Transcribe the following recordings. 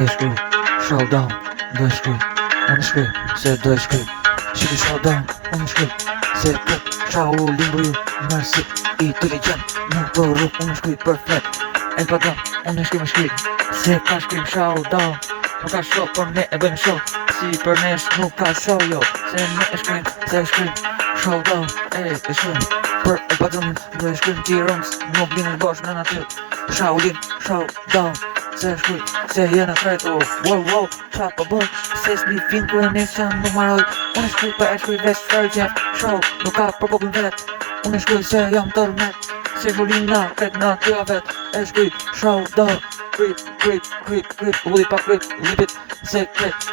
Shkruj, showdown, do e shkruj, unë shkruj, se do e shkruj. Shkruj showdown, unë shkruj, se kët Shaolin buju, mërsi, inteligent, në përru, unë shkruj perfect. E padon, unë shkruj me shkruj, se ka shkruj showdown. Nuk ka show, por ne e bëjmë show, si për nesh nuk ka show jo. Se ne e shkruj, se e shkruj, showdown, e shkruj. Për e padon, do e shkruj Tiranës, nuk blinë bosh në natyr. Shaolin, showdown. Se shkuj, se jena kret, wow, qa po boj, se s'ni fin ku e nesë që nuk maroj. Unë shkuj për e shkuj veç fërgjef, show, nuk ka për popin vet. Unë shkuj se jam tërmet, se shulina kret në tyra vet. E shkuj, show, do, krip, uli pa krip, lipit, se kret,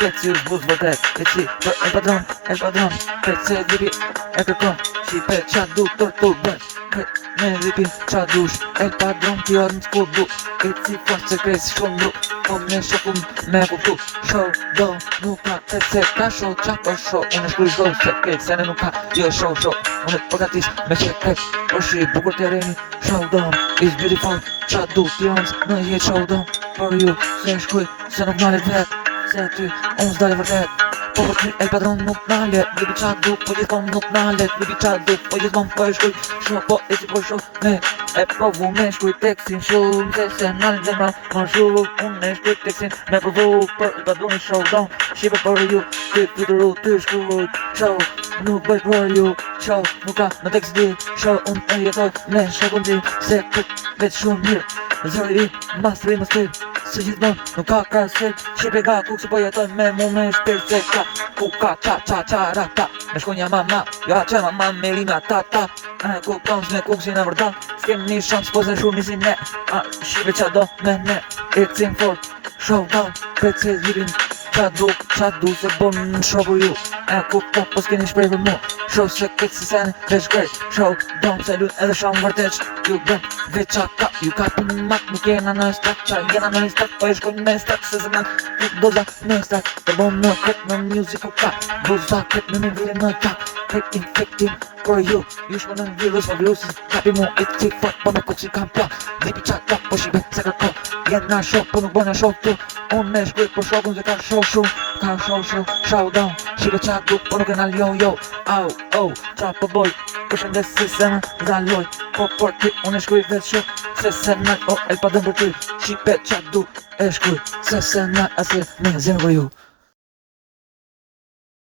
kret si u zbuz vërtet. E qi, për e padron, kret se lipi, e kërkon, qi pet qa du tërtur bësh. Kret, me lipin qa dush, e padron t'i orë në s'kudu. E si fort se kret si shumë nuk, po me shokum me kuptu. Show, do, nuk ka kret se ka show, qa për show. Unë shkuj show se kret, se ne nuk ka jo show. Unë e përgatis me që kret, është i bukur të reni. Show, do, is beautiful, qa du Tiranës në jetë show, do. For you, se shkuj, se nuk nalet vet, se ty, unë s'dale vërtet. Po për ty El Padron nuk nalet, libi qa du, po gjithmon nuk nalet, libi qa du, po gjithmon po e shkuj. Show, po e si po show, me e provu me shkuj tekstin shumë, se nalet zemra më shumë. Unë e shkuj tekstin me provu, për El Padron i showdown. Shqipe për ju, ty fluturu, ty shkuj. Show, nuk bëj për ju, show, nuk ka në tekst di. Show, unë e jetoj me shokun ti, se kët veç shumë mirë. Zëri ri, mastri më stil, se gjithmon nuk ka krasit. Shqipe ga kuk se po jetoj me mu me shpirt, se ka kuka qa me shkonja mama, ja që mama me rima ta kuk tons me kuk si në vërdan. S'kem një shans po se shumë nisi ne, shqipe qa do me ne. It's in for showdown, kret se zhjibin qa du se bon në show për ju. E kuk po s'keni shprej për mu, show se kret se seni veç kret. Showdown se lun edhe shumë vërteq, ju bën veç qa ka. Ju ka për mak, nuk jena në stak, qa jena në stak, po e shkon me stak. Se zeman, nuk doza në stak, të bon në kret në music o ka. Doza kret në vire në tak, kret for you. Ju shko në virus më virusin, kapi mu i ti fort, po me kuk si kam pla. Lipi qa ka, po shibe se kërko, jena shok, po nuk bëna shok tu. Unë e shkuj për shokun se ka show shumë, ka showdown. Shibe qa du, po nuk e nal jo, au, qa po boj, përshëndes si se në zaloj. Po për ty, unë e shkuj veç shumë, se se në El Padron për ty. Shibe qa du, e shkuj, se se në asë me zemë për ju.